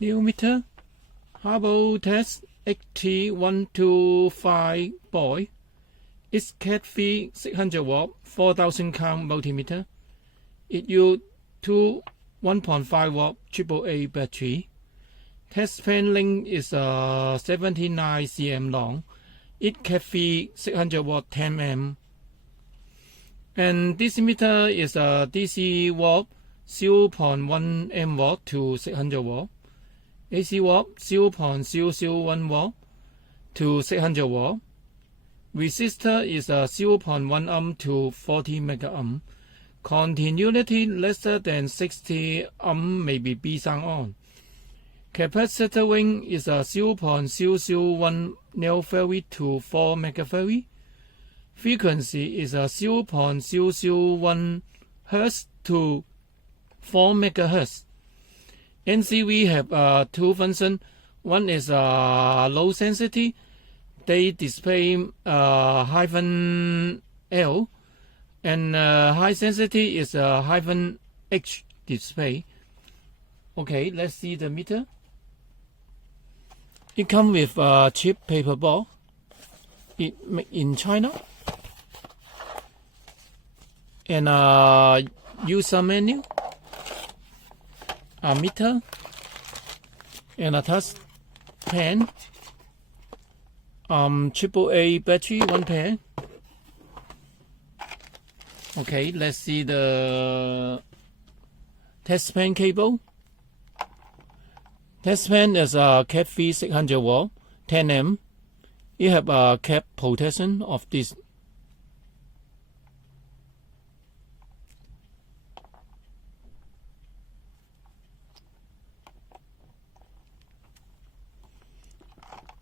New meter, Habotest Ht125B Catiii 600V 4000 count multimeter. It uses two 1.5V AAA battery. Test pen length is 79 cm long. It Catiii 600V 10 and this meter is a DC watt 0.1 mW to 600V, AC watt 0.001V to 600V. Resistor is a 0.1 ohm to 40 megaohm. Continuity less than 60 ohm may be B sound on. Capacitor ring is a 0.001 nF to 4 MF. Frequency is a 0.001 Hz to 4 MHz. NCV have two functions. One is low sensitivity. They display -L, and high sensitivity is -H display. Okay, let's see the meter. It comes with a cheap paper board. It made in China. And user menu, a meter, and a touch pen, AAA battery, one pair. Okay, let's see the test pen cable. Test pen is a Catiii 600V 10 It have a cap protection of this.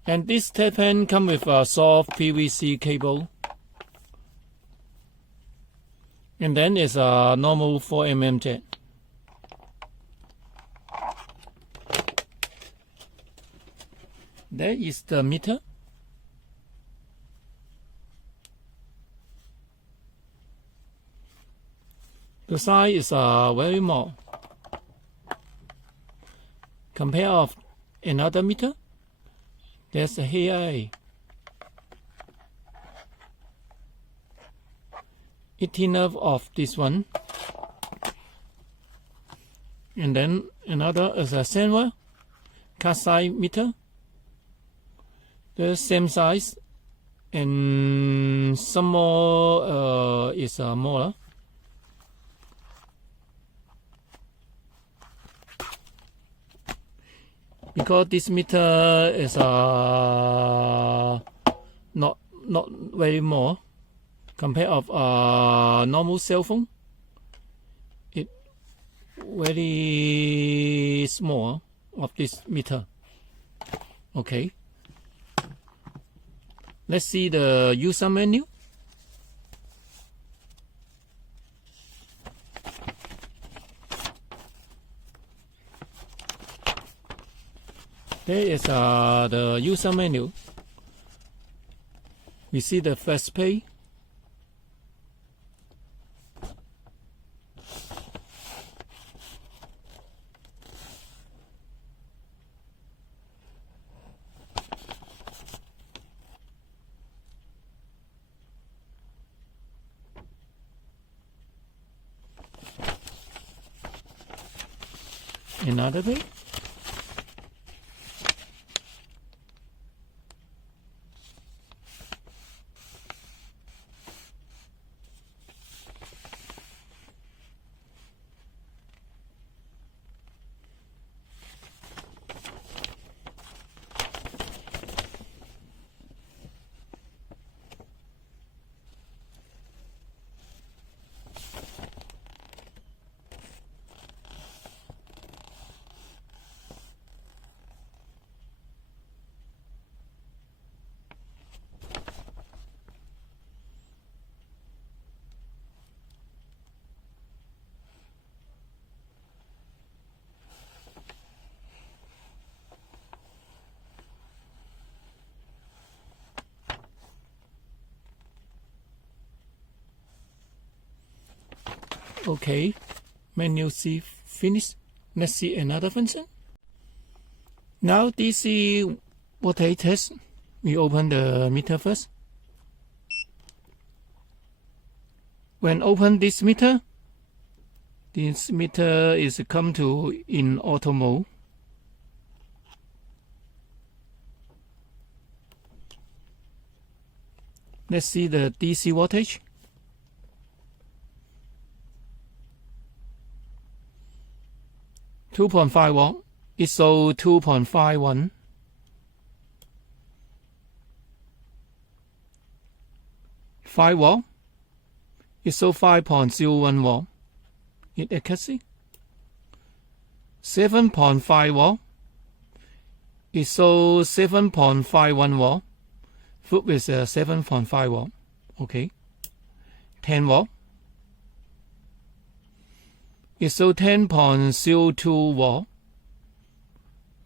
And this test pen comes with a soft PVC cable. And then it's a normal 4mm jet. There is the meter. The size is very small. Compare of another meter. There's here it's enough of this one, and then another is a silver cast size meter, the same size, and some more is smaller. Because this meter is not very more compared of normal cell phone. It very small of this meter. Okay. Let's see the user menu. There is the user menu. We see the first page. Another page. Okay, menu C finished. Let's see another function. Now DC voltage test. We open the meter first. When open this meter is come to in auto mode. Let's see the DC voltage. $2.5. It shows 2.51. 5 watt. It shows 5.01 watt. It accuracy. 7.5 watt. It shows 7.51 watt. Foot with 7.5 watt. Okay. 10 watt. It shows 10.02 watt.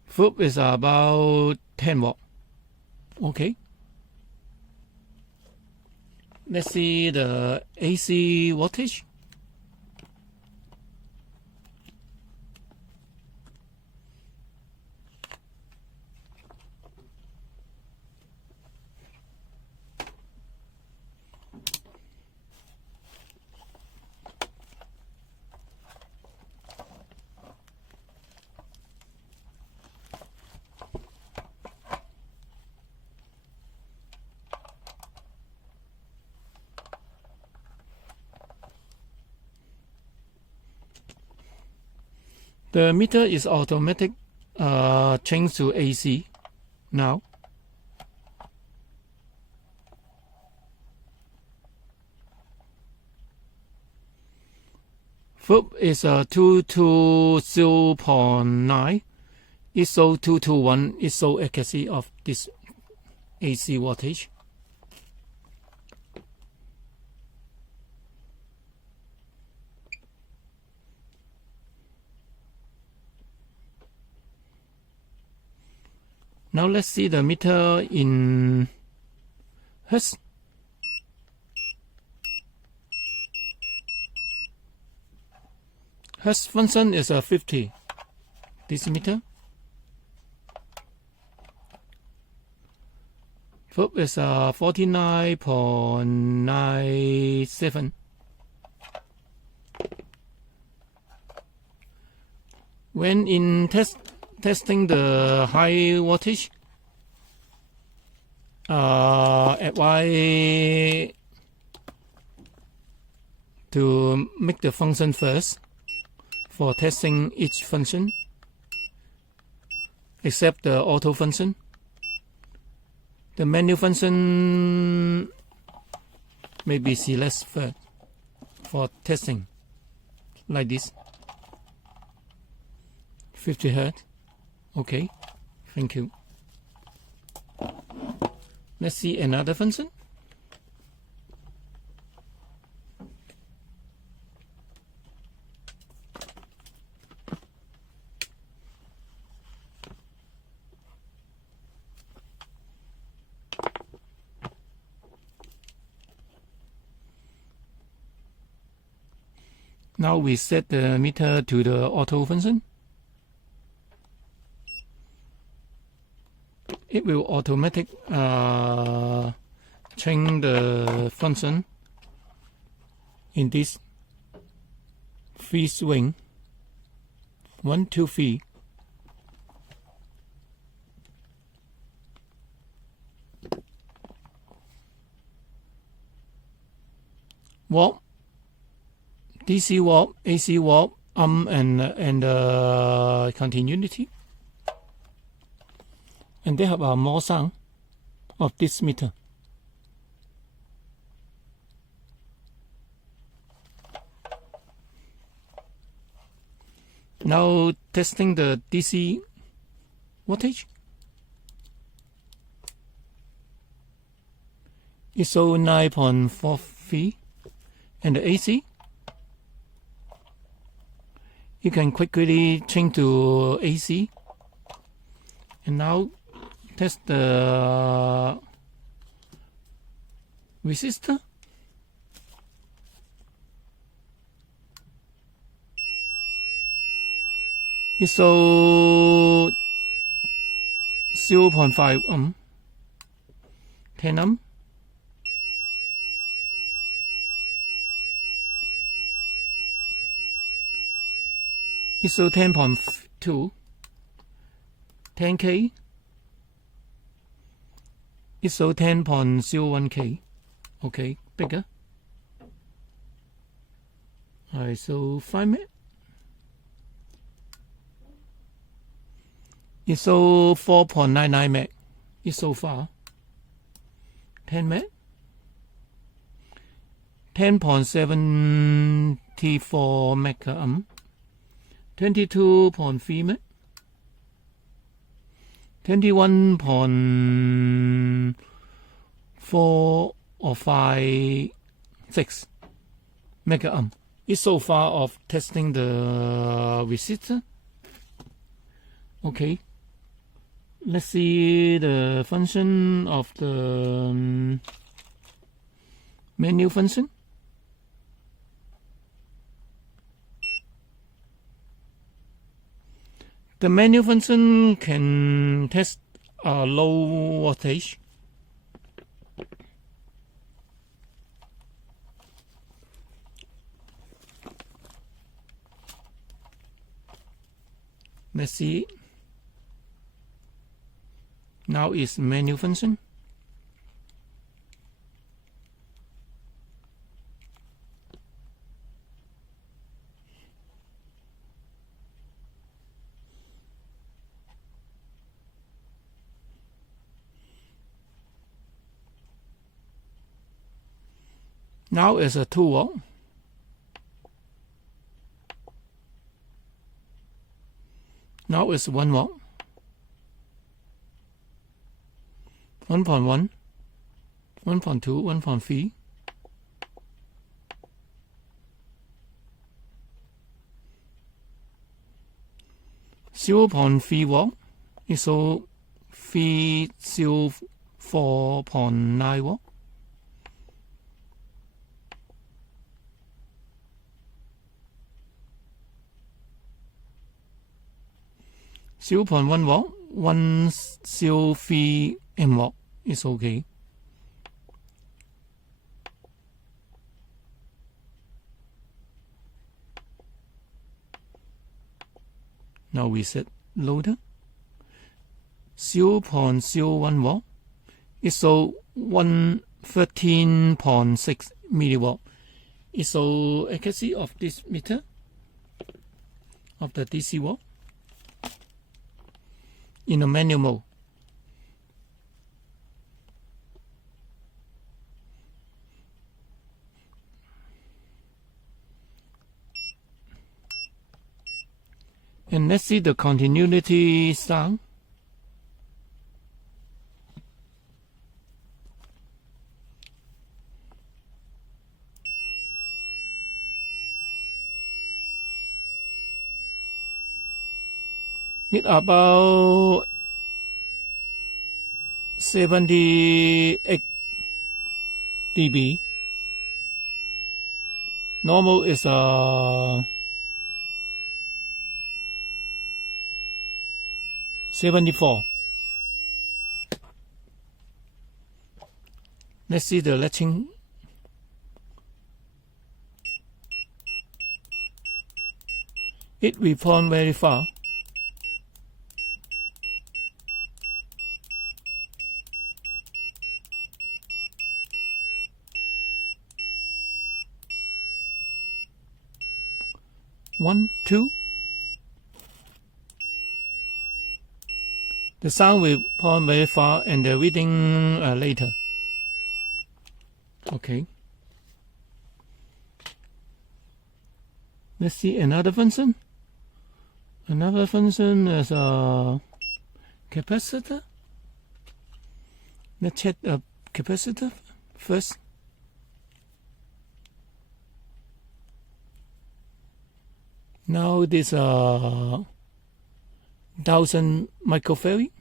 Foot is about 10 watt. Okay. Let's see the AC voltage. The meter is automatic change to AC now. Foot is 220.9. ISO 221 ISO accuracy of this AC voltage. Now let's see the meter in hertz. Hertz function is 50. This meter. Foot is 49.97. When in testing the high voltage, advise to make the function first for testing each function, except the auto function. The manual function may be selected first for testing, like this. 50 Hz. Okay, thank you. Let's see another function. Now we set the meter to the auto function. It will automatic change the function in this free swing 1, 2, 3. Watt, DC watt, AC watt, and continuity. And they have more sound of this meter. Now testing the DC voltage. It shows 9.43, and the AC. You can quickly change to AC. And now test the resistor. It shows 0.5 ohm, 10 ohm, ISO 10.2, 10K, ISO 10.01K, okay, bigger. ISO 5 meg, ISO 4.99 meg, ISO far, 10 meg, 10.74 megaohm, 22.3 meg, 21.4 or 5, 6 megaohm. It's so far of testing the resistor. Okay, let's see the function of the menu function. The menu function can test a low voltage. Let's see. Now is menu function. Now is a 2 volt. Now is 1 volt. 1.1, 1.2, 1.3. .3 volt. ISO 304.9 volt. .1 volt, 103 M volt is okay. Now we set loader. 0.01 volt, ISO 113.6 milliwatt. ISO accuracy of this meter of the DC volt in a manual mode. And let's see the continuity sound. It's about 78 dB. Normal is 74. Let's see the latching. It responds very far. One, two. The sound will point very far and the reading later. Okay. Let's see another function. Another function is a capacitor. Let's check a capacitor first. Now this 1000 microfarad.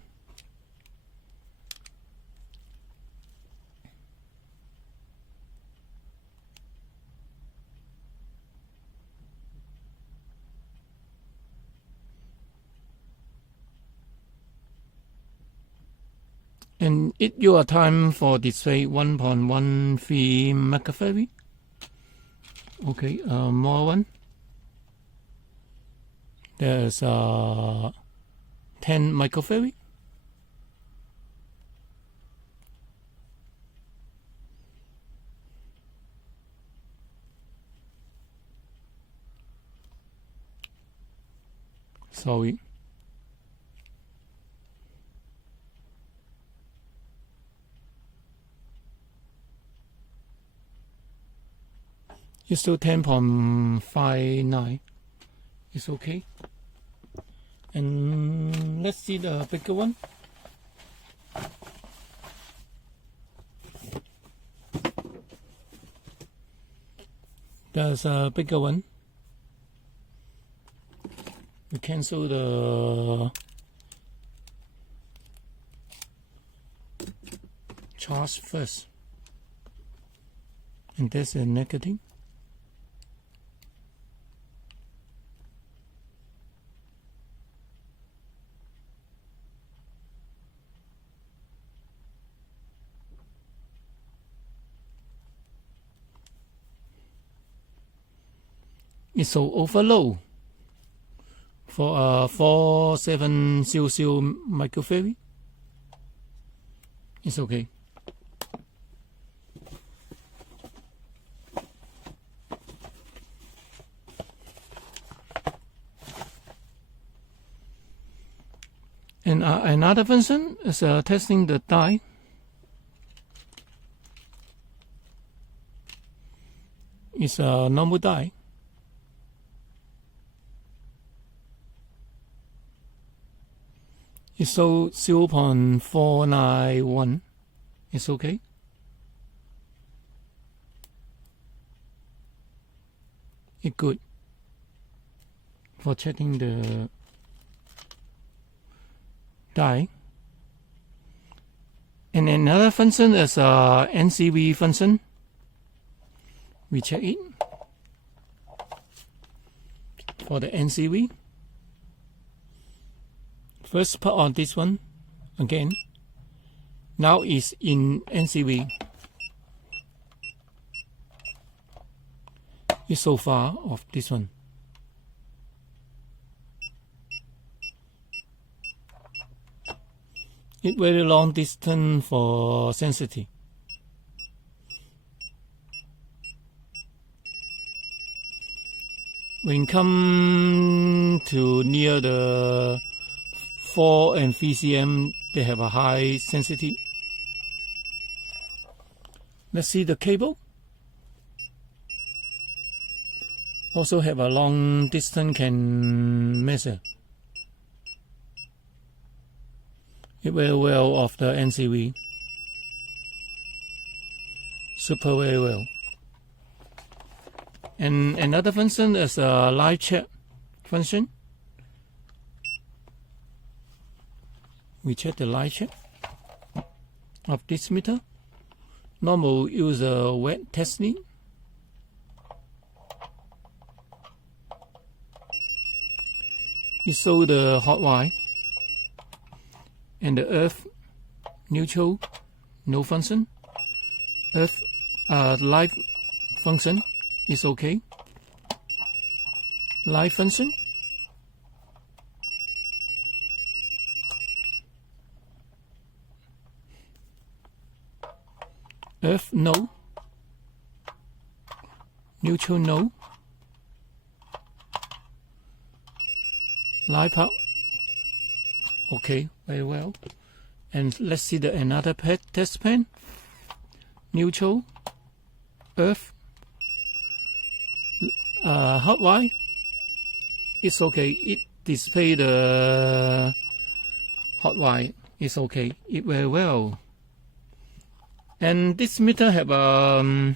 And it your time for display 1.13 megafarad. Okay, more one. There's 10 microfarad. Sorry. It's still 10.59. It's okay. And let's see the bigger one. There's a bigger one. We cancel the charge first. And that's a negative. It's so overload for 4700 microfarad. It's okay. And another function is testing the die. It's a normal die. It's so 0.491. It's okay. It's good for checking the die. And another function is a NCV function. We check it for the NCV. First part on this one again. Now is in NCV. It's so far of this one. It's very long distance for sensitive. When come to near the 4 and 3 cm, they have a high sensitivity. Let's see the cable. Also have a long distance can measure. It very well of the NCV. Super very well. And another function is a live check function. We check the light check of this meter. Normal use a wet testing. It shows the hot wire and the earth neutral, no function. Earth live function is okay. Live function. Earth no. Neutral no. Live out. Okay, very well. And let's see the another test pen. Neutral. Earth. Hot wire. It's okay. It display the hot wire. It's okay. It very well. And this meter have a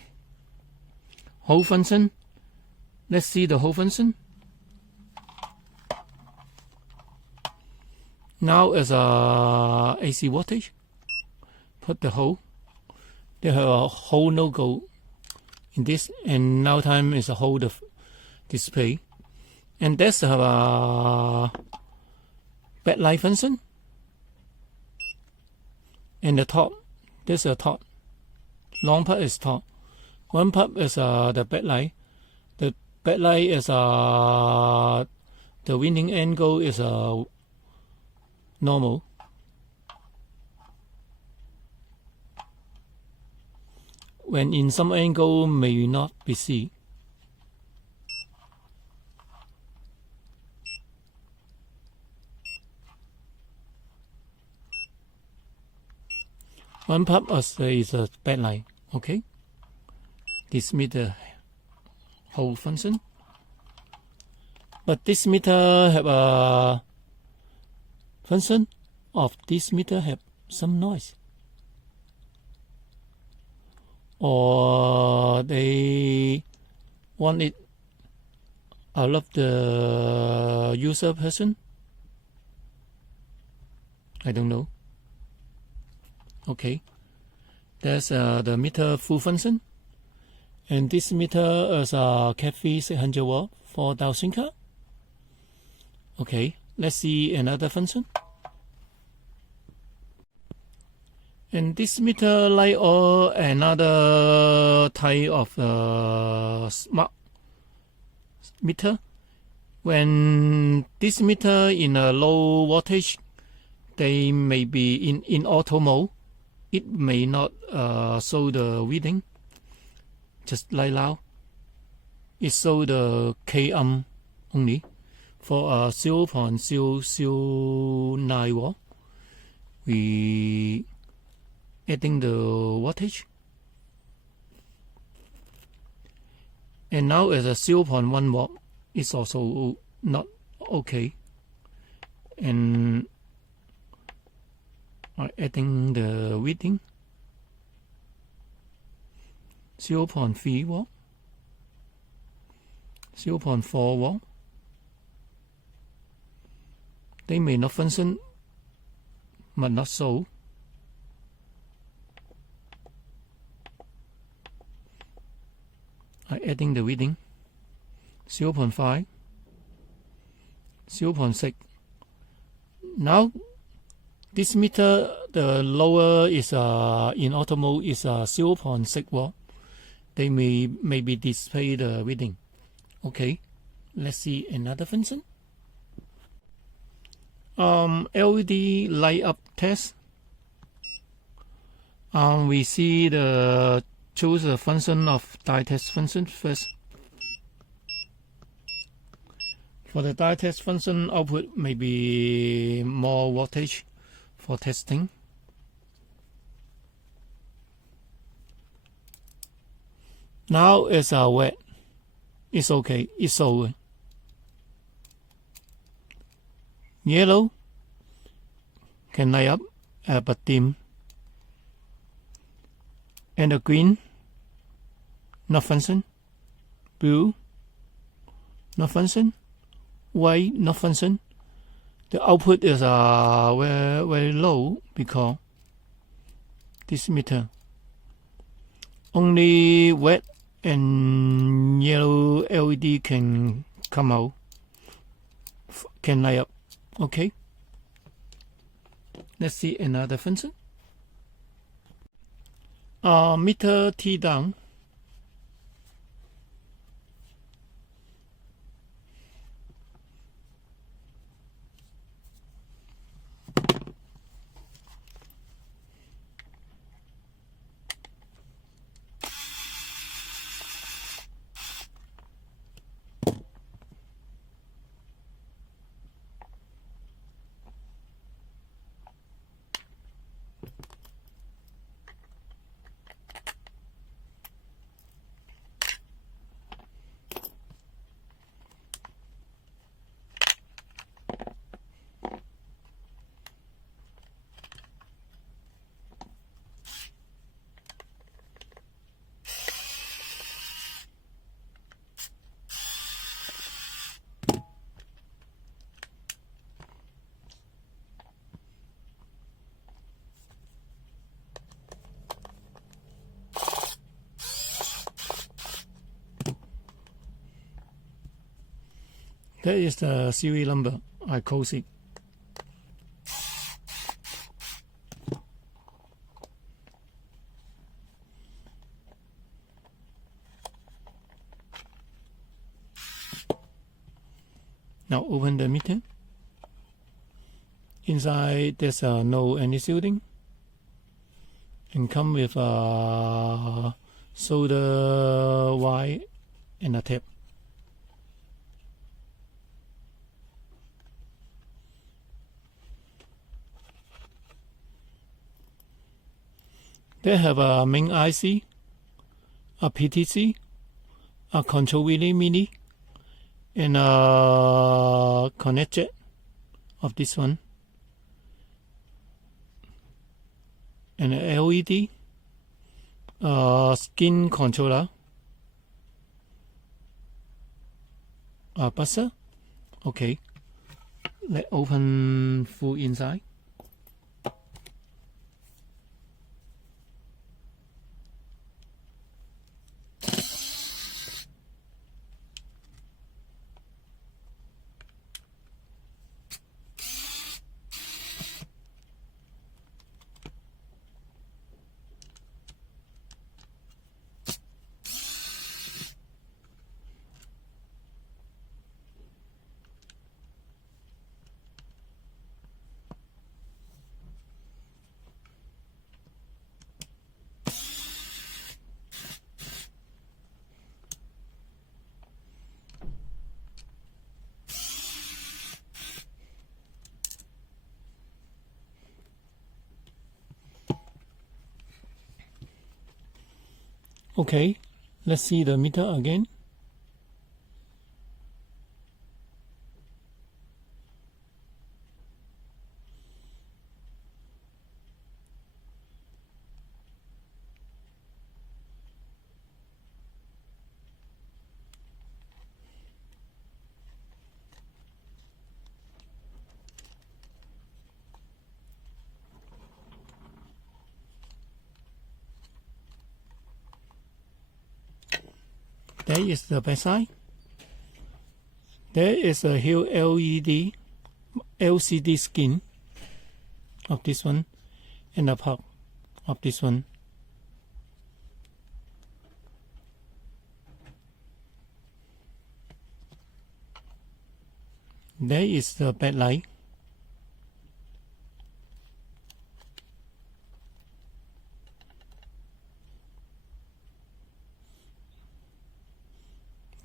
whole function. Let's see the whole function. Now as a AC voltage, put the hole. They have a whole no-go in this, and now time is a whole of display. And that's a backlight function. And the top, this is a top. Long part is top. One part is the backlight. The backlight is the winding angle is normal. When in some angle may not be seen. One part is a backlight. Okay. This meter whole function. But this meter have a function of this meter have some noise. Or they want it out of the user person. I don't know. Okay, that's the meter full function, and this meter is a Catiii 600V 4000 car. Okay, let's see another function. And this meter like or another type of smart meter. When this meter in a low voltage, they may be in auto mode. It may not show the reading, just like now. It shows the K only for 0.009 watt. We adding the wattage, and now it's a 0.1 watt. It's also not okay, and adding the reading 0.3 watt, 0.4 watt. They may not function, but not so. Adding the reading 0.5, 0.6. Now this meter, the lower is in auto mode is 0.6 watt. They may maybe display the reading. Okay, let's see another function. LED light up test. We see the choose the function of die test function first. For the die test function, output may be more voltage for testing. Now it's wet. It's okay. It's over. Yellow can light up but dim. And the green not function. Blue not function. White not function. The output is very low because this meter only red and yellow LED can come out, can light up. Okay, let's see another function. Meter T down. That is the serial number. I close it. Now open the meter. Inside there's no any shielding, and come with a solder wire and a tape. They have a main IC, a PTC, a control relay mini, and a connect jet of this one, and a LED, skin controller, a buzzer. Okay, let's open full inside. Okay, let's see the meter again. There is the backside. There is a huge LED LCD skin of this one, and a part of this one. There is the backlight.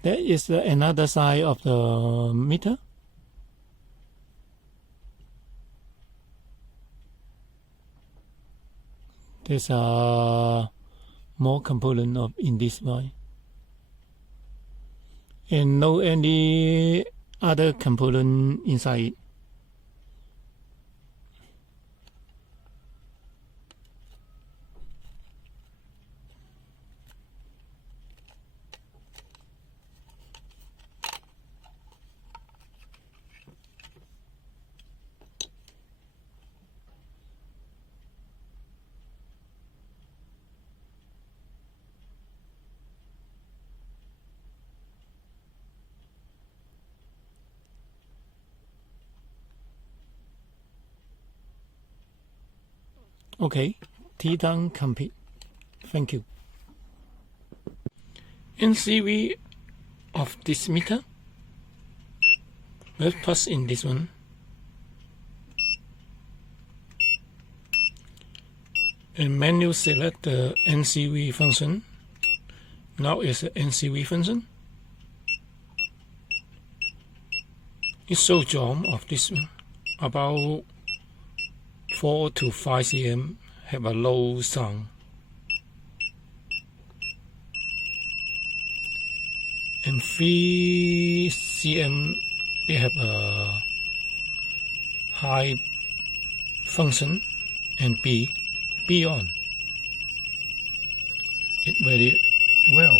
There is another side of the meter. There's a more component of in this way, and no any other component inside it. Okay, T-down complete. Thank you. NCV of this meter. Let's pass in this one. And menu select the NCV function. Now it's the NCV function. It shows jump of this one about 4 to 5 cm, have a low sound. And 3 cm, it have a high function, and B on. It very well.